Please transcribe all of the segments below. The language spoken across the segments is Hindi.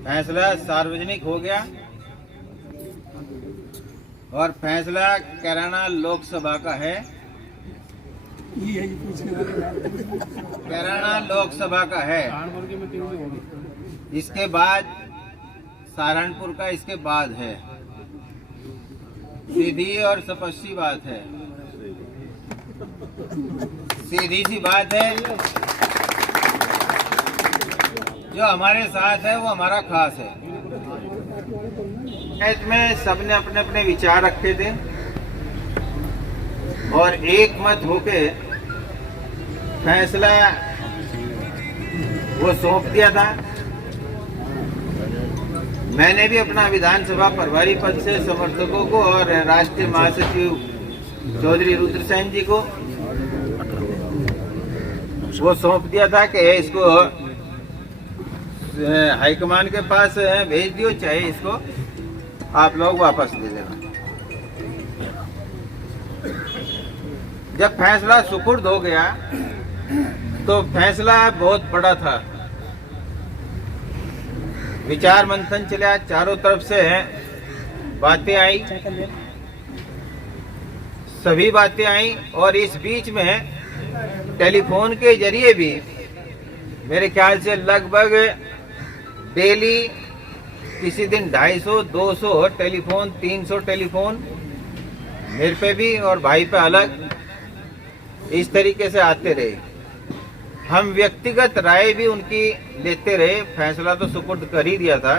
फैसला सार्वजनिक हो गया और फैसला कैराना लोकसभा का है। कैराना लोकसभा का है। इसके बाद सहारनपुर का इसके बाद है। सीधी और स्पष्ट बात है, सीधी सी बात है। जो हमारे साथ है वो हमारा खास है। में सबने अपने अपने विचार रखे थे और एक मत होके फैसला वो सौंप दिया था। मैंने भी अपना विधानसभा प्रभारी पद से समर्थकों को और राष्ट्रीय महासचिव चौधरी रुद्रसेन जी को वो सौंप दिया था कि इसको हाईकमान के पास भेज दियो, चाहे इसको आप लोग वापस दे देना। जब फैसला सुपुर्द हो गया तो फैसला बहुत बड़ा था। विचार मंथन चला, चारों तरफ से बातें आई, सभी बातें आई और इस बीच में टेलीफोन के जरिए भी मेरे ख्याल से लगभग डेली किसी दिन 250, 200 टेलीफोन, 300 टेलीफोन मेरे पे भी और भाई पे अलग इस तरीके से आते रहे। हम व्यक्तिगत राय भी उनकी लेते रहे। फैसला तो सुपुर्द कर ही दिया था।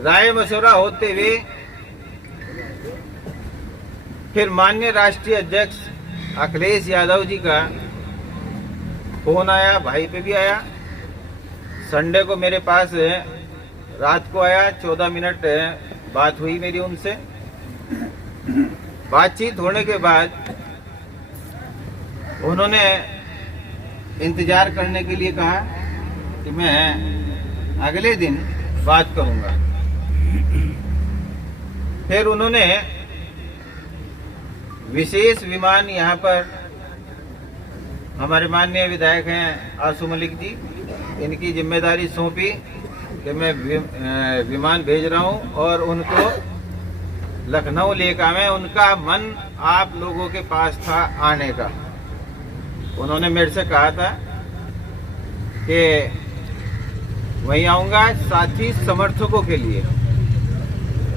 राय मशवरा होते हुए फिर माननीय राष्ट्रीय अध्यक्ष अखिलेश यादव जी का फोन आया, भाई पे भी आया। संडे को मेरे पास रात को आया, 14 मिनट बात हुई मेरी उनसे। बातचीत होने के बाद उन्होंने इंतजार करने के लिए कहा कि मैं अगले दिन बात करूंगा। फिर उन्होंने विशेष विमान यहाँ पर हमारे माननीय विधायक हैं आसू मलिक जी, इनकी जिम्मेदारी सौंपी कि मैं विमान भेज रहा हूँ और उनको लखनऊ लेकर मैं उनका मन आप लोगों के पास था आने का। उन्होंने मेरे से कहा था कि वहीं आऊँगा, साथी समर्थकों के लिए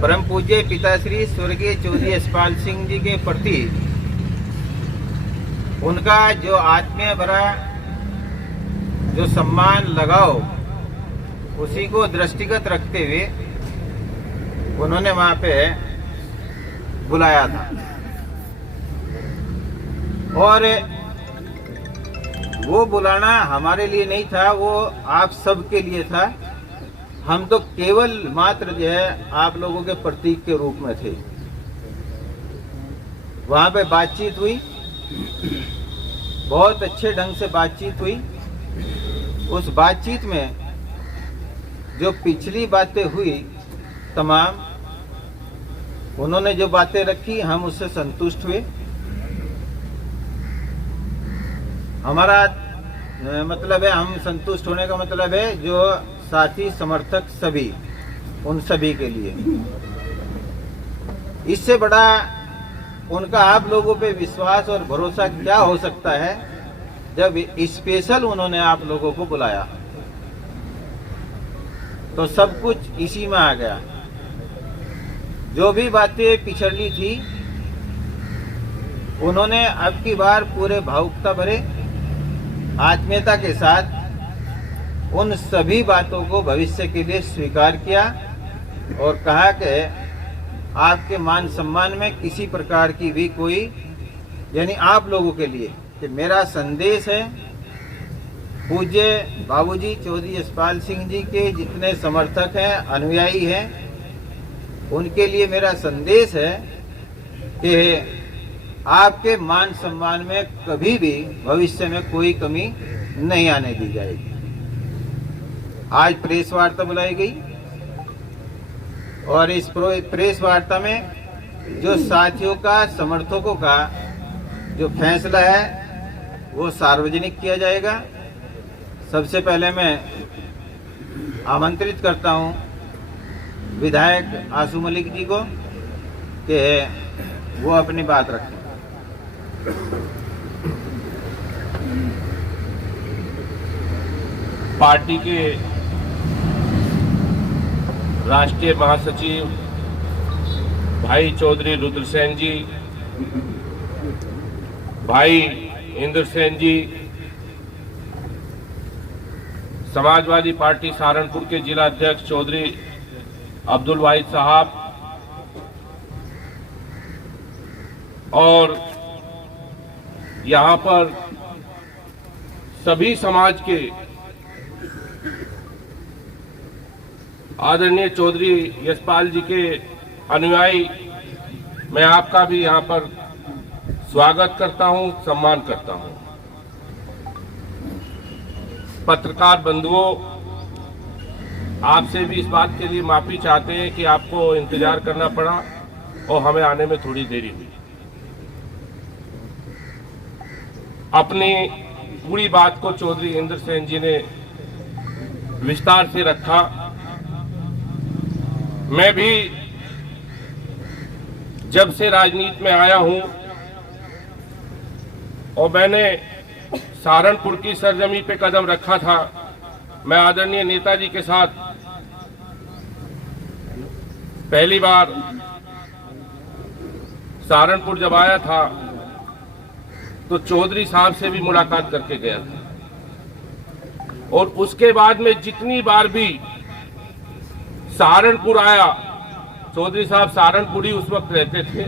परम पूज्य पिताश्री स्वर्गीय चौधरी यशपाल सिंह जी के प्रति उनका जो आत्मीय भरा जो सम्मान लगाओ, उसी को दृष्टिगत रखते हुए उन्होंने वहां पे बुलाया था। और वो बुलाना हमारे लिए नहीं था, वो आप सबके लिए था। हम तो केवल मात्र जो है आप लोगों के प्रतीक के रूप में थे। वहां पे बातचीत हुई, बहुत अच्छे ढंग से बातचीत हुई। उस बातचीत में जो पिछली बातें हुई तमाम, उन्होंने जो बातें रखी हम उससे संतुष्ट हुए। हमारा मतलब है, हम संतुष्ट होने का मतलब है जो साथी समर्थक सभी, उन सभी के लिए इससे बड़ा उनका आप लोगों पे विश्वास और भरोसा क्या हो सकता है जब स्पेशल उन्होंने आप लोगों को बुलाया। तो सब कुछ इसी में आ गया। जो भी बातें पिछड़ी थी उन्होंने अब की बार पूरे भावुकता भरे आत्मीयता के साथ उन सभी बातों को भविष्य के लिए स्वीकार किया और कहा कि आपके मान सम्मान में किसी प्रकार की भी कोई, यानी आप लोगों के लिए कि मेरा संदेश है पूज्य बाबूजी चौधरी यशपाल सिंह जी के जितने समर्थक हैं, अनुयायी हैं, उनके लिए मेरा संदेश है कि आपके मान सम्मान में कभी भी भविष्य में कोई कमी नहीं आने दी जाएगी। आज प्रेस वार्ता बुलाई गई और इस प्रेस वार्ता में जो साथियों का, समर्थकों का जो फैसला है वो सार्वजनिक किया जाएगा सबसे पहले मैं आमंत्रित करता हूं विधायक आशू मलिक जी को कि वो अपनी बात रखें। पार्टी के राष्ट्रीय महासचिव भाई चौधरी रुद्रसेन जी, भाई इंद्र सेन जी, समाजवादी पार्टी सहारनपुर के जिला अध्यक्ष चौधरी अब्दुल वाहिद साहब और यहाँ पर सभी समाज के आदरणीय चौधरी यशपाल जी के अनुयायी, मैं आपका भी यहाँ पर स्वागत करता हूँ, सम्मान करता हूँ। पत्रकार बंधुओं, आपसे भी इस बात के लिए माफी चाहते हैं कि आपको इंतजार करना पड़ा और हमें आने में थोड़ी देरी हुई। अपनी पूरी बात को चौधरी इंद्र सेन जी ने विस्तार से रखा। मैं भी जब से राजनीति में आया हूं और मैंने सहारनपुर की सरजमी पे कदम रखा था, मैं आदरणीय नेताजी के साथ पहली बार सहारनपुर जब आया था तो चौधरी साहब से भी मुलाकात करके गया था और उसके बाद में जितनी बार भी सहारनपुर आया, चौधरी साहब सहारनपुर ही उस वक्त रहते थे,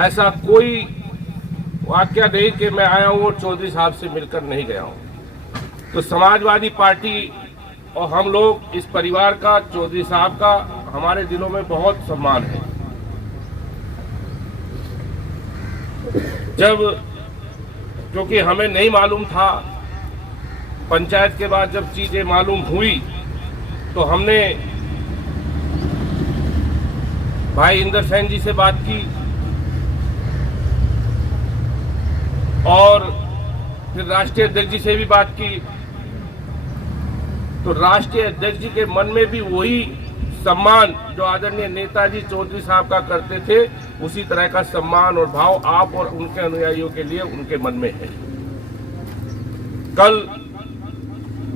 ऐसा कोई वाकया नहीं कि मैं आया हूं और चौधरी साहब से मिलकर नहीं गया हूं। तो समाजवादी पार्टी और हम लोग इस परिवार का, चौधरी साहब का हमारे दिलों में बहुत सम्मान है। जब क्योंकि हमें नहीं मालूम था, पंचायत के बाद जब चीजें मालूम हुई तो हमने भाई इंद्र सेन जी से बात की और फिर राष्ट्रीय अध्यक्ष जी से भी बात की। तो राष्ट्रीय अध्यक्ष जी के मन में भी वही सम्मान जो आदरणीय नेताजी चौधरी साहब का करते थे, उसी तरह का सम्मान और भाव आप और उनके अनुयायियों के लिए उनके मन में है। कल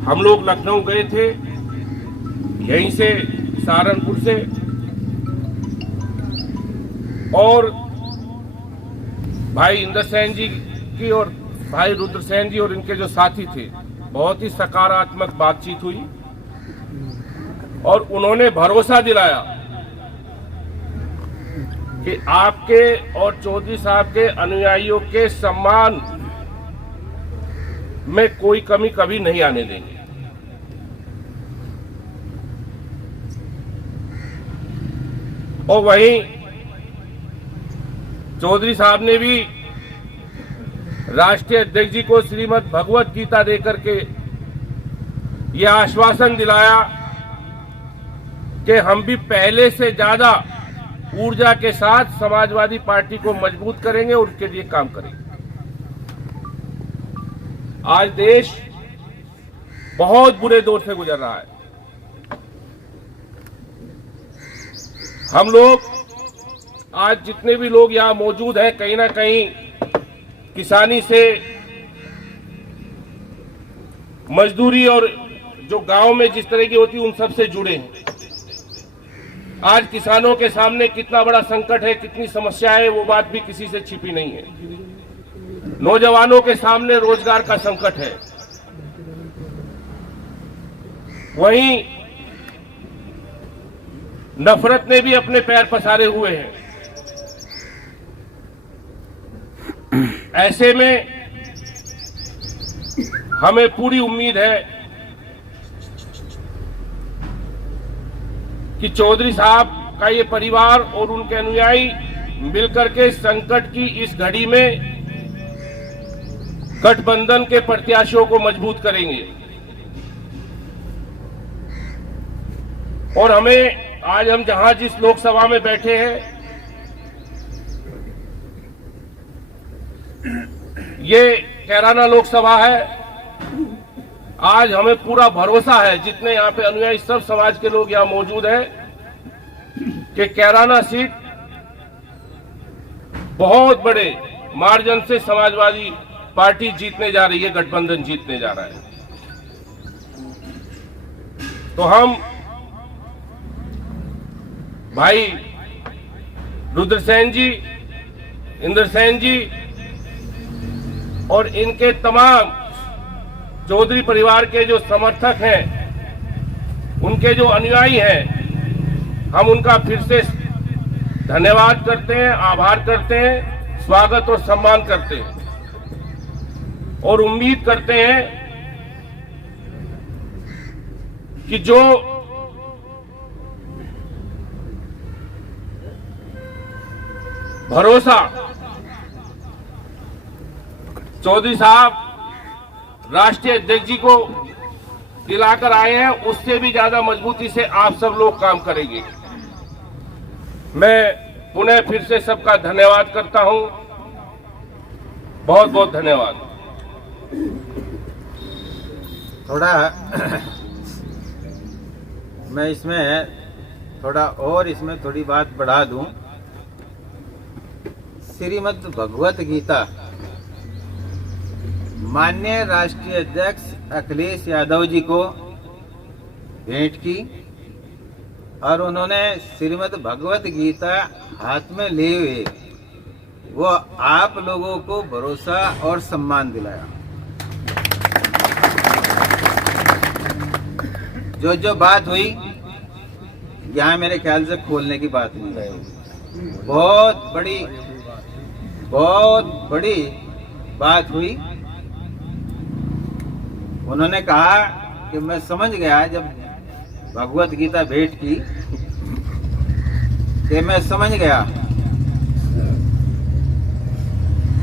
हम लोग लखनऊ गए थे, यहीं से सहारनपुर से, और भाई इंद्र सेन जी की और भाई रुद्रसेन जी और इनके जो साथी थे, बहुत ही सकारात्मक बातचीत हुई और उन्होंने भरोसा दिलाया कि आपके और चौधरी साहब के अनुयायियों के सम्मान में कोई कमी कभी नहीं आने देंगे। और वहीं चौधरी साहब ने भी राष्ट्रीय अध्यक्ष जी को श्रीमद् भगवत गीता देकर के यह आश्वासन दिलाया कि हम भी पहले से ज्यादा ऊर्जा के साथ समाजवादी पार्टी को मजबूत करेंगे और उसके लिए काम करेंगे। आज देश बहुत बुरे दौर से गुजर रहा है। हम लोग आज जितने भी लोग यहां मौजूद हैं, कहीं ना कहीं किसानी से, मजदूरी और जो गांव में जिस तरह की होती है उन सब से जुड़े हैं। आज किसानों के सामने कितना बड़ा संकट है, कितनी समस्या है, वो बात भी किसी से छिपी नहीं है। नौजवानों के सामने रोजगार का संकट है। वहीं नफरत ने भी अपने पैर पसारे हुए हैं। ऐसे में हमें पूरी उम्मीद है कि चौधरी साहब का ये परिवार और उनके अनुयायी मिलकर के संकट की इस घड़ी में गठबंधन के प्रत्याशियों को मजबूत करेंगे। और हमें आज हम जहां जिस लोकसभा में बैठे हैं, ये कैराना लोकसभा है। आज हमें पूरा भरोसा है, जितने यहाँ पे अनुयायी सब समाज के लोग यहाँ मौजूद हैं, कि कैराना सीट बहुत बड़े मार्जिन से समाजवादी पार्टी जीतने जा रही है, गठबंधन जीतने जा रहा है। तो हम भाई रुद्रसेन जी, इंद्रसेन जी और इनके तमाम चौधरी परिवार के जो समर्थक हैं, उनके जो अनुयायी हैं, हम उनका फिर से धन्यवाद करते हैं, आभार करते हैं, स्वागत और सम्मान करते हैं और उम्मीद करते हैं कि जो भरोसा चौधरी साहब राष्ट्रीय अध्यक्ष जी को दिलाकर आए हैं, उससे भी ज्यादा मजबूती से आप सब लोग काम करेंगे। मैं पुनः फिर से सबका धन्यवाद करता हूं। बहुत बहुत धन्यवाद। थोड़ा मैं इसमें थोड़ा और इसमें थोड़ी बात बढ़ा दूं। श्रीमद् भगवत गीता माननीय राष्ट्रीय अध्यक्ष अखिलेश यादव जी को भेंट की और उन्होंने श्रीमद् भगवत गीता हाथ में लिए हुए वो आप लोगों को भरोसा और सम्मान दिलाया। जो बात हुई यहाँ मेरे ख्याल से खोलने की बात नहीं है, बहुत बड़ी बात हुई। उन्होंने कहा कि मैं समझ गया जब भगवत गीता भेंट की कि मैं समझ गया।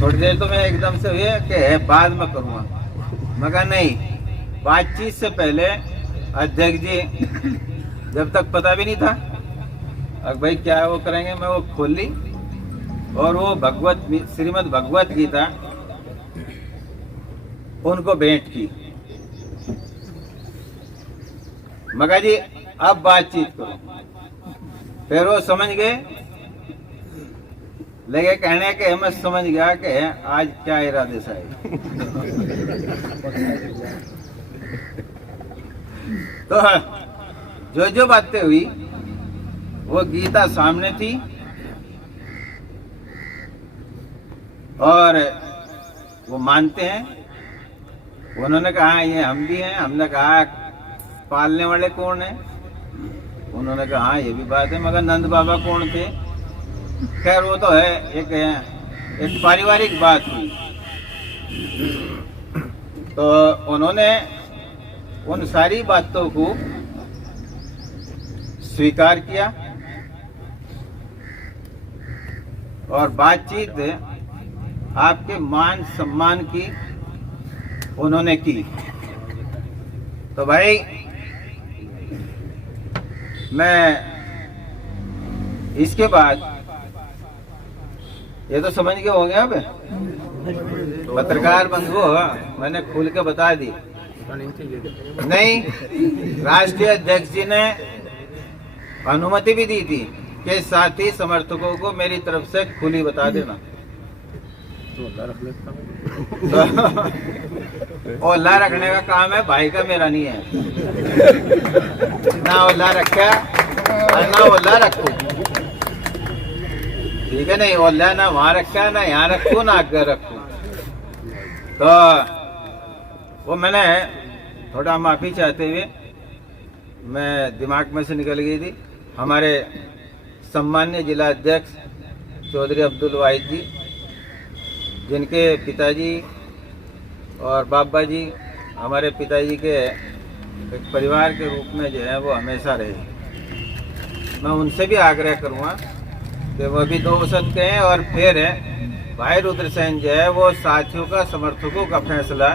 थोड़ी देर तो मैं एकदम से हुए कि बाद में करूँगा, मगर नहीं, बातचीत से पहले अध्यक्ष जी जब तक पता भी नहीं था अब भाई क्या वो करेंगे, मैं वो खोल ली और वो श्रीमद् भगवत गीता उनको भेंट की। मगर जी अब बातचीत करो। फिर वो समझ गए, लगे कहने के मैं समझ गया कि आज क्या इरादे से आए। तो जो बातें हुई वो गीता सामने थी और वो मानते हैं। उन्होंने कहा ये हम भी हैं। हमने कहा पालने वाले कौन है? उन्होंने कहा हाँ ये भी बात है, मगर नंद बाबा कौन थे? खैर वो तो है, एक पारिवारिक बात हुई। तो उन्होंने उन सारी बातों को स्वीकार किया और बातचीत आपके मान सम्मान की उन्होंने की। तो भाई मैं इसके बाद ये तो समझ के हो गया। अब पत्रकार बंधु मैंने खुल के बता दी। नहीं, राष्ट्रीय अध्यक्ष जी ने अनुमति भी दी थी कि साथी समर्थकों को मेरी तरफ से खुली बता देना। ओला रखने का काम है भाई का, मेरा नहीं है। ना ओला रखा और ना ओला रखो, ठीक है? नहीं ओला ना वहां रखा, ना यहाँ रखो, ना आगे रखो। तो वो मैंने थोड़ा माफी चाहते हुए, मैं दिमाग में से निकल गई थी। हमारे सम्मान्य जिला अध्यक्ष चौधरी अब्दुल वाहिद जी, जिनके पिताजी और बाबा जी हमारे पिताजी के एक परिवार के रूप में जो है वो हमेशा रहे। मैं उनसे भी आग्रह करूँगा कि वो भी 2 वसंत के हैं और फिर भाई रुद्रसेन जो है वो साथियों का, समर्थकों का फैसला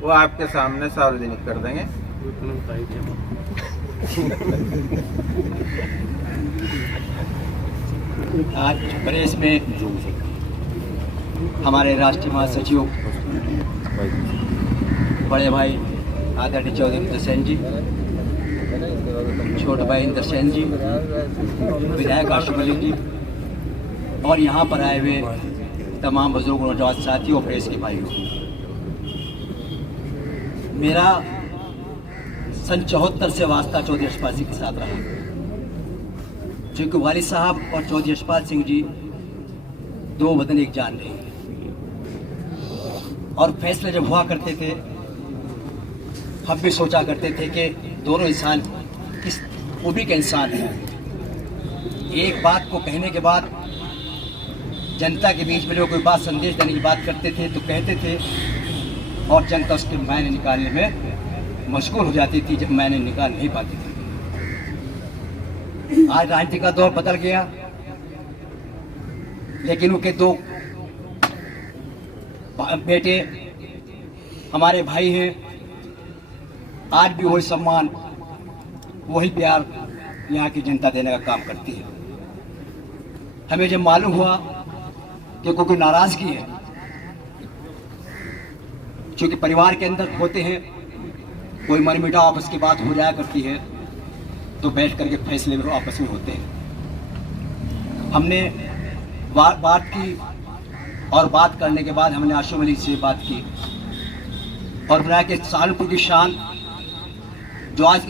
वो आपके सामने सार्वजनिक कर देंगे। आज प्रेस में हमारे राष्ट्रीय महासचिव बड़े भाई आदरणीय चौधरी रुद्र सेन जी, छोटे भाई इंद्र सेन जी, विधायक आशुष मलिक जी और यहाँ पर आए हुए तमाम बुजुर्ग नौजवान साथियों, प्रेस के भाइयों, मेरा सन 74 से वास्ता चौधरी यशपाल सिंह के साथ रहा, क्योंकि वालिद साहब और चौधरी यशपाल सिंह जी दो वतन एक जान रहे, और फैसले जब हुआ करते थे हम भी सोचा करते थे कि दोनों इंसान किस खूबी के इंसान हैं। एक बात को कहने के बाद जनता के बीच में जो कोई बात संदेश देने की बात करते थे तो कहते थे, और जनता उसके मायने निकालने में मशगूल हो जाती थी जब मायने निकाल नहीं पाती थी। आज राजनीति का दौर बदल गया, लेकिन उनके दो बेटे हमारे भाई हैं। आज भी वही सम्मान, वही प्यार यहाँ की जनता देने का काम करती है। हमें जब मालूम हुआ कि कोई नाराजगी है, क्योंकि परिवार के अंदर होते हैं, कोई मनमुटाव आपस की बात हो जाया करती है, तो बैठ करके फैसले में आपस में होते हैं। हमने बात की और बात करने के बाद हमने आशुष मलिक से बात की और बनाया कि सहारनपुर की शान जो आज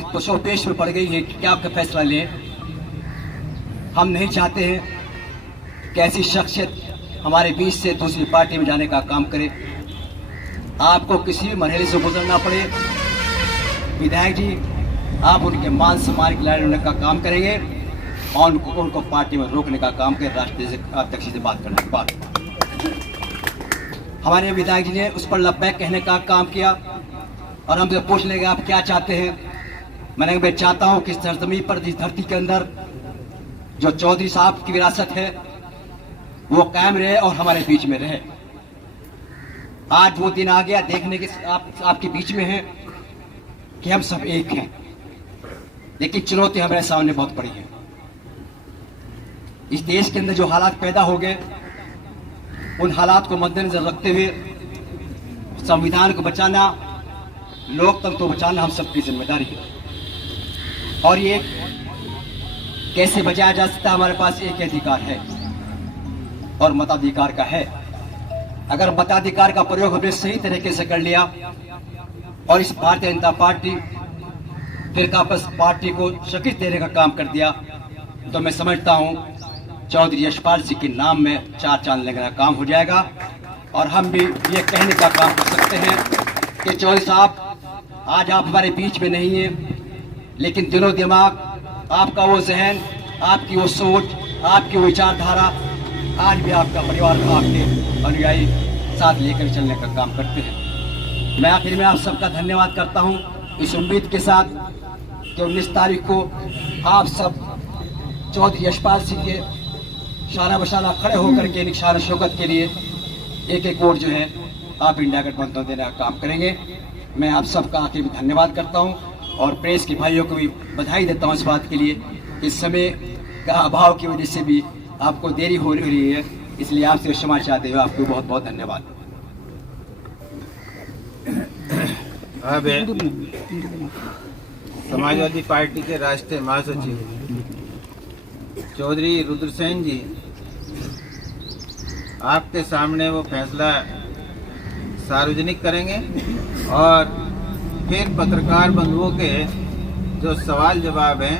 पेश में पड़ गई है, क्या आपका फैसला लें। हम नहीं चाहते हैं कि ऐसी शख्सियत हमारे बीच से दूसरी पार्टी में जाने का काम करे। आपको किसी भी मरहले से गुजरना पड़े, विधायक जी आप उनके मान सम्मान की लड़ाई लड़ने का काम करेंगे और उनको पार्टी में रोकने का काम करें, राष्ट्रीय अध्यक्ष से बात करने के बाद। हमारे विधायक जी ने उस पर लब्बैक कहने का काम किया और हमसे पूछ लेंगे आप क्या चाहते हैं। मैंने मैं चाहता हूं कि इस सरजमीन पर, इस धरती के अंदर जो चौधरी साहब की विरासत है वो कायम रहे और हमारे बीच में रहे। आज वो दिन आ गया देखने के आपके बीच में है कि हम सब एक हैं, लेकिन चुनौती हमारे सामने बहुत बड़ी है। इस देश के अंदर जो हालात पैदा हो गए, उन हालात को मद्देनजर रखते हुए संविधान को बचाना, लोकतंत्र को बचाना हम सबकी जिम्मेदारी है। और ये कैसे बचाया जा सकता है? हमारे पास एक अधिकार है और मताधिकार का है। अगर मताधिकार का प्रयोग हमने सही तरीके से कर लिया और इस भारतीय जनता पार्टी फिर वापस पार्टी को शक्ति देने का काम कर दिया, तो मैं समझता हूं चौधरी यशपाल सिंह के नाम में चार चांद लगने का काम हो जाएगा। और हम भी ये कहने का काम कर सकते हैं कि चौधरी साहब आज आप हमारे बीच में नहीं हैं, लेकिन दिलो दिमाग, आपका वो जहन, आपकी वो सोच, आपकी वो विचारधारा आज भी आपका परिवार आपके अनुयायी साथ लेकर चलने का काम करते हैं। मैं आखिर में आप सबका धन्यवाद करता हूं, इस उम्मीद के साथ कि 19 तारीख को आप सब चौधरी यशपाल सिंह के शाना बशाना खड़े होकर के निशान शौकत के लिए एक एक वोट जो है आप इंडिया गठबंधन देने का काम करेंगे। मैं आप सबका आखिर में धन्यवाद करता हूं और प्रेस के भाइयों को भी बधाई देता हूं इस बात के लिए, इस समय का अभाव की वजह से भी आपको देरी हो रही है, इसलिए आपसे क्षमा चाहते हुए आपको बहुत बहुत धन्यवाद। अब समाजवादी पार्टी के राष्ट्रीय महासचिव चौधरी रुद्र सेन जी आपके सामने वो फैसला सार्वजनिक करेंगे और फिर पत्रकार बंधुओं के जो सवाल जवाब हैं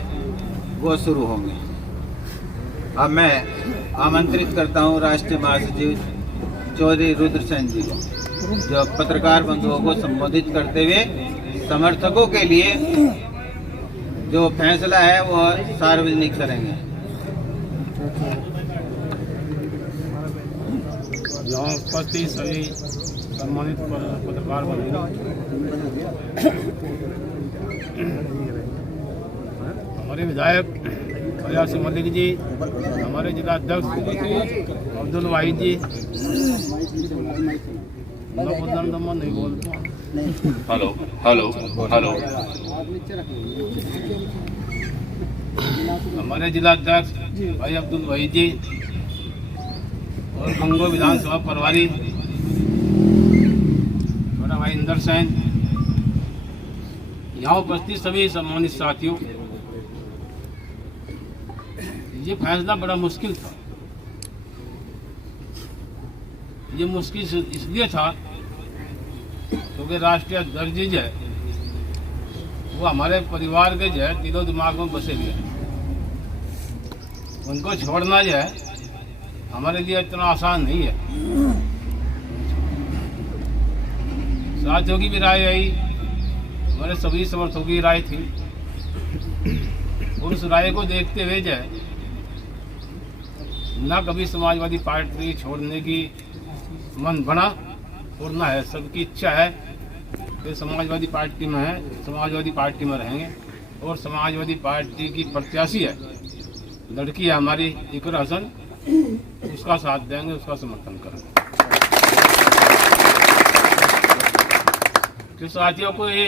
वो शुरू होंगे। अब मैं आमंत्रित करता हूं राष्ट्रीय महासचिव चौधरी रुद्र सेन जी को, जो पत्रकार बंधुओं को संबोधित करते हुए समर्थकों के लिए जो फैसला है वो सार्वजनिक करेंगे। यहाँ उपस्थित सभी सम्मानित पत्रकार बंधु, हमारे विधायक आशुष मलिक जी, हमारे जिला अध्यक्ष अब्दुल वाहिद जी, नहीं बोलता, हेलो हेलो हेलो, हमारे जिला अध्यक्ष भाई अब्दुल वाहिद जी और मंगो विधानसभा प्रभारी छोटा भाई इंदर सेन, यहाँ उपस्थित सभी सम्मानित साथियों, ये फैसला बड़ा मुश्किल था। ये मुश्किल इसलिए था क्योंकि राष्ट्रीय अध्यक्ष जी जो है वो हमारे परिवार के जो है दिलो दिमाग में बसे हुए हैं। उनको छोड़ना जो है हमारे लिए इतना आसान नहीं है। साथियों की भी राय आई, हमारे सभी समर्थकों की राय थी, और उस राय को देखते हुए जो है ना कभी समाजवादी पार्टी छोड़ने की मन बना और ना है सबकी इच्छा है कि समाजवादी पार्टी में है, समाजवादी पार्टी में रहेंगे। और समाजवादी पार्टी की प्रत्याशी है, लड़की है हमारी इकरा हसन, उसका साथ देंगे, उसका समर्थन करेंगे। तो साथियों को ये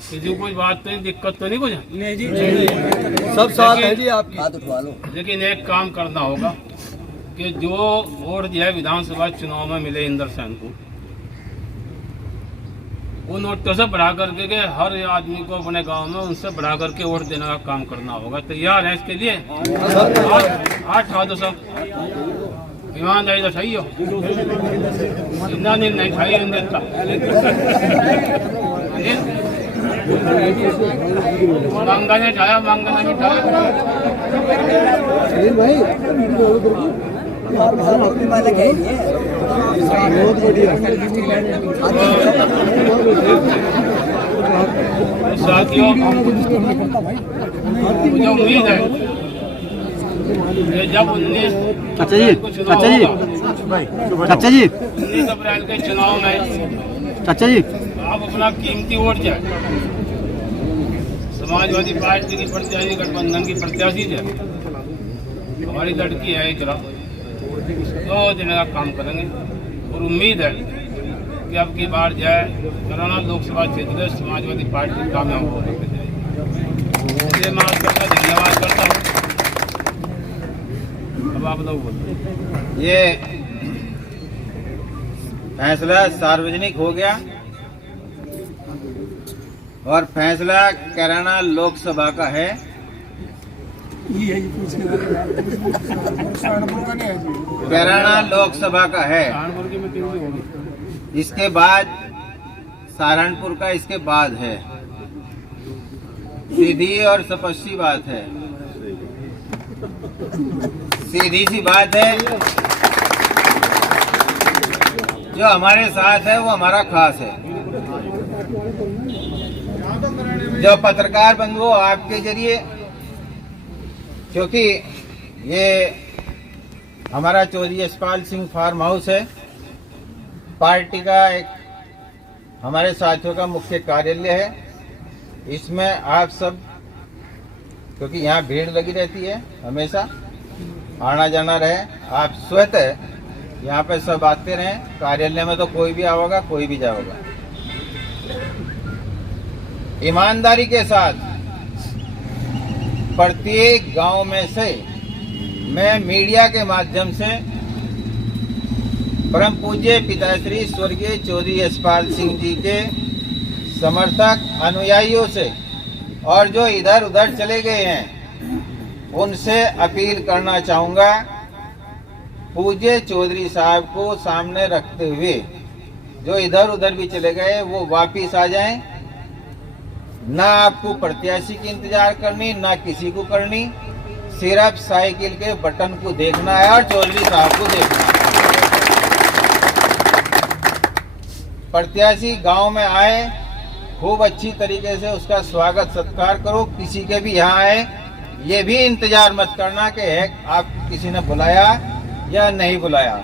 किसी कोई बात तो नहीं, दिक्कत तो नहीं कुछ? नहीं जी, सब साथ है जी आपकी। हाथ उठवा लो। लेकिन एक काम करना होगा कि जो वोट जो है विधानसभा चुनाव में मिले इंदर सेन को, उन वोटों से बढ़ा करके के हर आदमी को अपने गांव में उनसे बढ़ा करके वोट देने का काम करना होगा। तैयार है इसके लिए? आठ हाथ सब ईमानदारी तो सही हो, इतना नहीं खाई देता मांगा ने खाया, मांगा ने खाया। साथियों, मुझे उम्मीद है कि जब 19 अप्रैल के चुनाव में आप अपना कीमती वोट जाए समाजवादी पार्टी की प्रत्याशी, गठबंधन की प्रत्याशी जो हमारी लड़की है इकरा, तो देने का काम करेंगे। और उम्मीद है कि अब की बार जाए करोना लोकसभा क्षेत्र में समाजवादी पार्टी कामयाब हो जाएगी। मैं आपका धन्यवाद करता हूँ। अब आप लोग बोलो। ये फैसला सार्वजनिक हो गया और फैसला कैराना लोकसभा का है। कैराना लोकसभा का है, इसके बाद सहारनपुर का इसके बाद है। सीधी और स्पष्ट बात है, सीधी सी बात है। जो हमारे साथ है वो हमारा खास है। जो पत्रकार बंधुओं आपके जरिए, क्योंकि ये हमारा चौधरी यशपाल सिंह फार्म हाउस है, पार्टी का एक हमारे साथियों का मुख्य कार्यालय है। इसमें आप सब, क्योंकि यहाँ भीड़ लगी रहती है, हमेशा आना जाना रहे, आप स्वतः यहाँ पे सब आते रहें। कार्यालय में तो कोई भी आवेगा, कोई भी जाएगा। ईमानदारी के साथ प्रत्येक गांव में से मैं मीडिया के माध्यम से परम पूज्य पिताश्री स्वर्गीय चौधरी यशपाल सिंह जी के समर्थक अनुयायियों से और जो इधर उधर चले गए हैं उनसे अपील करना चाहूँगा, पूज्य चौधरी साहब को सामने रखते हुए जो इधर उधर भी चले गए वो वापिस आ जाएं। ना आपको प्रत्याशी की इंतजार करनी, ना किसी को करनी, सिर्फ साइकिल के बटन को देखना है और चौधरी साहब को देखना है। प्रत्याशी गांव में आए, खूब अच्छी तरीके से उसका स्वागत सत्कार करो। किसी के भी यहाँ आए, ये भी इंतजार मत करना कि आप किसी ने बुलाया या नहीं बुलाया।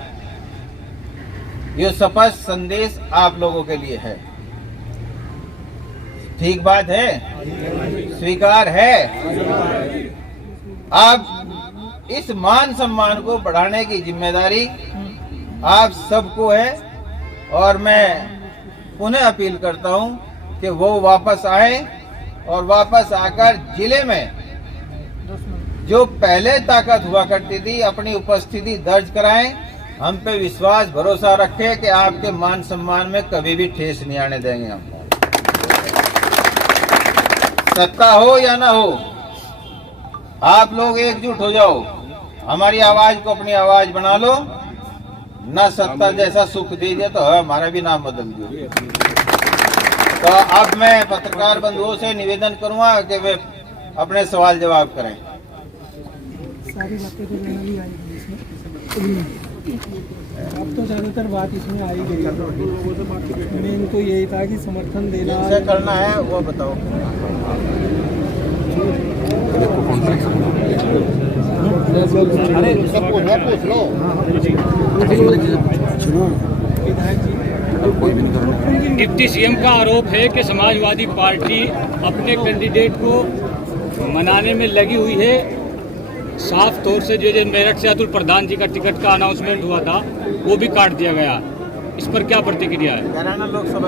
ये स्पष्ट संदेश आप लोगों के लिए है। ठीक बात है, स्वीकार है। अब इस मान सम्मान को बढ़ाने की जिम्मेदारी आप सबको है और मैं पुनः अपील करता हूं कि वो वापस आए और वापस आकर जिले में जो पहले ताकत हुआ करती थी अपनी उपस्थिति दर्ज कराएं। हम पे विश्वास भरोसा रखें कि आपके मान सम्मान में कभी भी ठेस नहीं आने देंगे हम। सत्ता हो या ना हो, आप लोग एकजुट हो जाओ, हमारी आवाज को अपनी आवाज बना लो। न सत्ता जैसा सुख दीजिए तो हमारा भी नाम बदल दियो। तो अब मैं पत्रकार बंधुओं से निवेदन करूंगा कि वे अपने सवाल जवाब करें। सारी बातें तो जनरली आई इसमें, अब तो ज़्यादातर बात इसमें आई गई। मेन तो यही था कि समर्थन देना जिनसे करना है वो बताओ। अरे पूछ लो। डिप्टी सीएम का आरोप है कि समाजवादी पार्टी अपने कैंडिडेट को मनाने में लगी हुई है। साफ तौर से जो मेरठ से अतुल प्रधान जी का टिकट का अनाउंसमेंट हुआ था वो भी काट दिया गया। इस पर क्या प्रतिक्रिया है? हरियाणा लोकसभा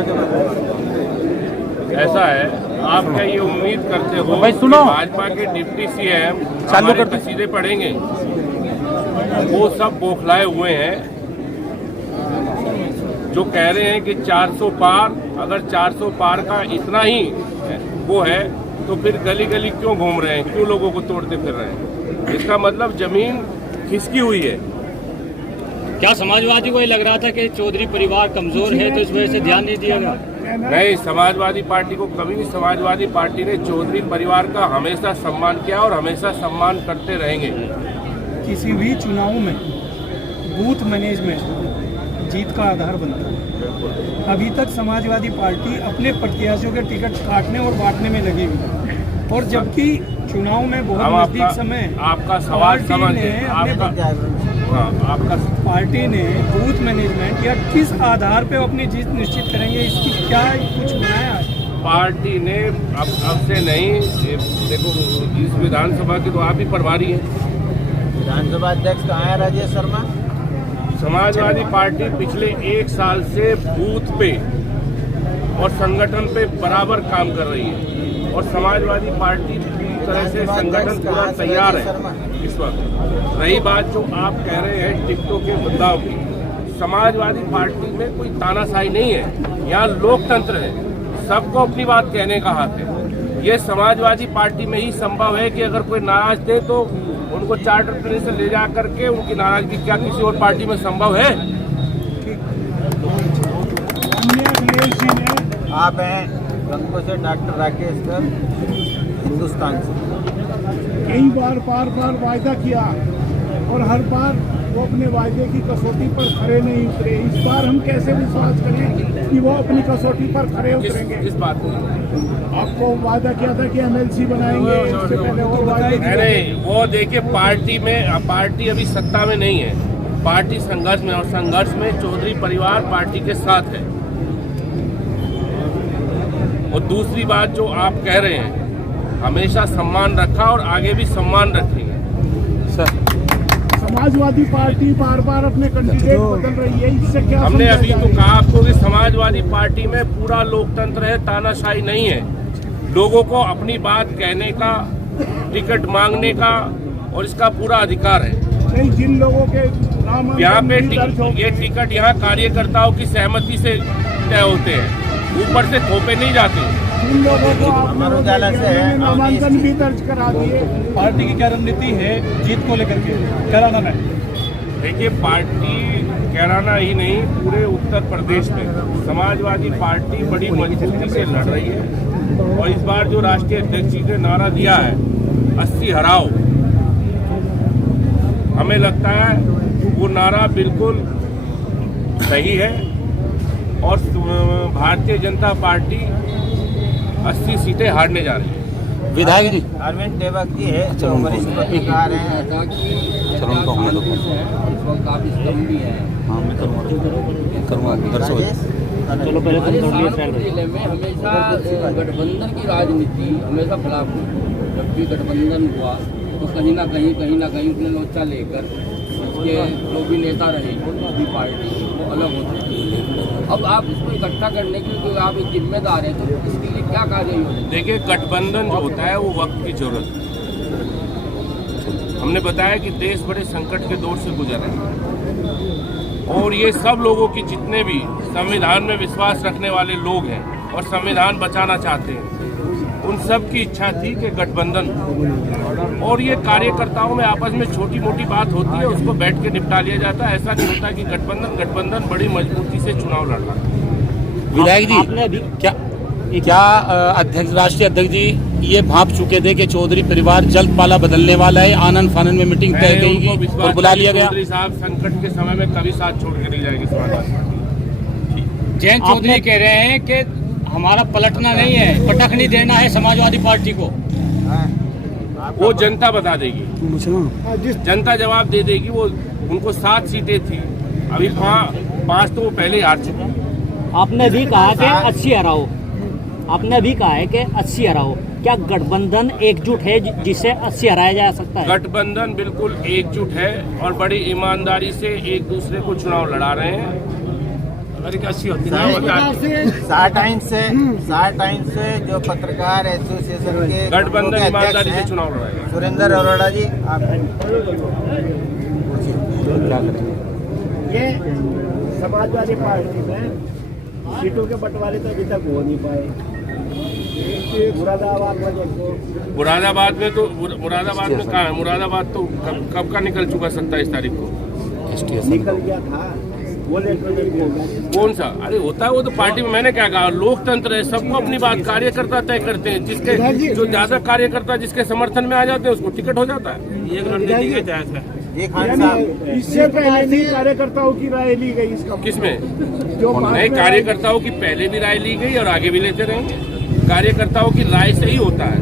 ऐसा है, आप क्या ये उम्मीद करते हो भाई सुनो भाजपा के डिप्टी सीएम चालू करते सीधे पड़ेंगे? वो सब बौखलाए हुए हैं जो कह रहे हैं कि 400 पार, अगर 400 पार का इतना ही वो है तो फिर गली गली क्यों घूम रहे हैं, क्यों लोगों को तोड़ते फिर रहे हैं? इसका मतलब जमीन खिसकी हुई है। क्या समाजवादी को ये लग रहा था कि चौधरी परिवार कमजोर है तो इस वजह से ध्यान नहीं दिया गया? नहीं, समाजवादी पार्टी को कभी भी समाजवादी पार्टी ने चौधरी परिवार का हमेशा सम्मान किया और हमेशा सम्मान करते रहेंगे। किसी भी चुनाव में बूथ मैनेजमेंट जीत का आधार बनता है। अभी तक समाजवादी पार्टी अपने प्रत्याशियों के टिकट काटने और बांटने में लगी हुई है, और जबकि चुनाव में बहुत नजदीक समय आपका सवाल समझे, आपका पार्टी ने बूथ मैनेजमेंट या किस आधार पे अपनी जीत निश्चित करेंगे, इसकी क्या कुछ बनाया है? पार्टी ने अब से नहीं, देखो इस विधानसभा की तो आप ही प्रभारी हैं। विधानसभा अध्यक्ष कहाँ है? राजेश शर्मा। समाजवादी पार्टी पिछले 1 साल से बूथ पे और संगठन पे बराबर काम कर रही है, और समाजवादी पार्टी पूरी तरह से संगठन पूरा तैयार है इस वक्त। रही बात जो आप कह रहे हैं टिकटों के बदलाव की, समाजवादी पार्टी में कोई तानाशाही नहीं है, यहाँ लोकतंत्र है, सबको अपनी बात कहने का हक है। ये समाजवादी पार्टी में ही संभव है कि अगर कोई नाराज थे तो उनको चार्टर ट्रेन से ले जा करके उनकी नाराजगी क्या किसी और पार्टी में संभव है? आप हैं रंगों से डॉक्टर राकेश कर, हिंदुस्तान से। कई बार वायदा किया और हर बार वो अपने वायदे की कसौटी पर खरे नहीं उतरे। इस बार हम कैसे विश्वास करें कि वो अपनी कसौटी पर खरे उतरेंगे? किस बात को? आपको वादा किया था कि एमएलसी बनाएंगे, इससे पहले और वायदा। नहीं, वो देखिए पार्टी अभी सत्ता में नहीं है, पार्टी संघर्ष में, और संघर्ष में चौधरी परिवार पार्टी के साथ है। और दूसरी बात जो आप कह रहे हैं, हमेशा सम्मान रखा और आगे भी सम्मान रखेंगे। समाजवादी पार्टी बार बार अपने कैंडिडेट बदल रही है, इससे क्या? हमने अभी तो कहा आपको कि समाजवादी पार्टी में पूरा लोकतंत्र है, तानाशाही नहीं है। लोगों को अपनी बात कहने का, टिकट मांगने का और इसका पूरा अधिकार है। नहीं, जिन लोगों के नाम यहाँ पे ये टिकट यहाँ कार्यकर्ताओं की सहमति से तय होते हैं, ऊपर से थोपे नहीं जाते। जिन लोगों को नामांकन भी दर्ज करा दिए। पार्टी की क्या रणनीति है जीत को लेकर के कैराना में? देखिए, पार्टी कैराना ही नहीं, पूरे उत्तर प्रदेश में समाजवादी पार्टी बड़ी मजबूती से लड़ रही है। और इस बार जो राष्ट्रीय अध्यक्ष जी ने नारा दिया है 80 हराओ, हमें लगता है वो नारा बिल्कुल सही है, और भारतीय जनता पार्टी 80 सीटें हारने जा रही है। विधायक जी अरविंद टेबक जी है जो वरिष्ठ पत्रकार हैं। चलो पहले जिले में हमेशा गठबंधन की राजनीति हमेशा खिलाफ हुई। जब भी गठबंधन हुआ तो कहीं ना कहीं उसने लोचा लेकर उसके जो भी नेता रहे भी पार्टी वो अलग होते हैं। अब आप इसको इकट्ठा करने के लिए आप एक जिम्मेदार हैं, तो इसके लिए क्या कार्य योजना? देखिए, गठबंधन जो होता है वो वक्त की जरूरत है। हमने बताया कि देश बड़े संकट के दौर से गुजर रहे हैं, और ये सब लोगों की जितने भी संविधान में विश्वास रखने वाले लोग हैं और संविधान बचाना चाहते हैं, उन सब की इच्छा थी कि गठबंधन, और ये कार्यकर्ताओं में आपस में छोटी मोटी बात होती है, उसको बैठ के निपटा लिया जाता है। ऐसा नहीं होता कि गठबंधन बड़ी मजबूती से चुनाव लड़ रहा है। विधायक जी, आपने अभी क्या अध्यक्ष, राष्ट्रीय अध्यक्ष जी ये भांप चुके थे कि चौधरी परिवार जल्द पाला बदलने वाला है, आनंद फानन में मीटिंग तय गई और बुला लिया गया? चौधरी साहब संकट के समय में कभी साथ छोड़ के नहीं जाएंगे समाजवादी पार्टी। जयंत चौधरी कह रहे हैं कि हमारा पलटना नहीं है, पटक नहीं देना है समाजवादी पार्टी को। वो जनता बता देगी, जनता जवाब दे देगी। वो उनको 7 सीटें थी, अभी 5 तो वो पहले हार चुके। आपने भी कहा कि 80 हराओ, आपने भी कहा है कि 80 हराओ। क्या गठबंधन एकजुट है जिससे 80 हराया जा सकता है? गठबंधन बिल्कुल एकजुट है और बड़ी ईमानदारी से एक दूसरे को चुनाव लड़ा रहे हैं। टाइम से जो पत्रकार एसोसिएशन के गठबंधन ईमानदारी से चुनाव लड़ाएगा। सुरेंद्र अरोड़ा जी, आप ये समाजवादी पार्टी में सीटों के बंटवारे तो अभी तक हो नहीं पाए। मुरादाबाद में कहाँ है? मुरादाबाद तो कब का निकल चुका, 27 तारीख को निकल गया था वो लेटर। कौन सा? अरे होता है वो तो पार्टी में। मैंने क्या कहा, लोकतंत्र है, सबको अपनी बात कार्यकर्ता तय करते हैं। जिसके जो ज्यादा कार्यकर्ता जिसके समर्थन में आ जाते हैं उसको टिकट हो जाता है। ये रणनीति के तहत है। इससे पहले भी कार्यकर्ताओं की राय ली गई इसका? किसमें? नए कार्यकर्ताओं की पहले भी राय ली गई और आगे भी लेते रहेंगे। कार्यकर्ताओं की राय से ही होता है।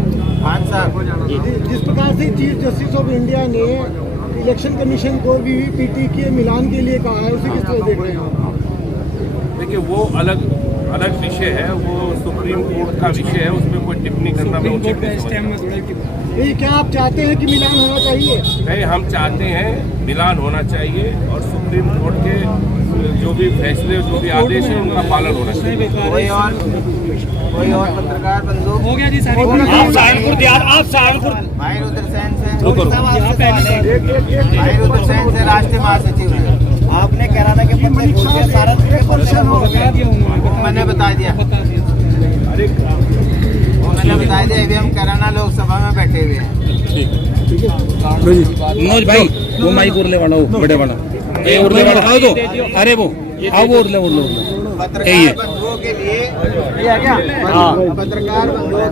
जिस प्रकार से चीफ जस्टिस ऑफ इंडिया ने इलेक्शन कमीशन को वीवीपीटी के मिलान के लिए कहा है, उसे किस तरह देख रहे हैं? देखिए, वो अलग विषय है, वो सुप्रीम कोर्ट का विषय है, उसमें कोई टिप्पणी करना मैं उचित नहीं समझता। क्या आप चाहते हैं कि मिलान होना चाहिए? नहीं, हम चाहते हैं मिलान होना चाहिए और सुप्रीम कोर्ट के जो भी फैसले, जो भी आदेश है, उनका पालन होना चाहिए। कोई और पत्रकार बंधु हो गया जी। आप सहारनपुर भाई रुद्रसेन से राष्ट्रीय महासचिव हैं। आपने कैराना के पत्र खोल दिया, सहारनपुर के पत्र हो गया। मैंने बता दिया, अभी हम कैराना लोकसभा में बैठे हुए हैं। मनोज भाई, वो माइक उड़ने वाला हो, बड़े वाला ये उड़ने वाला आओ तो, अरे वो आओ, वो उड़ले पत्रकार बंधुओं के लिए ये है क्या? पत्रकार बंधुओं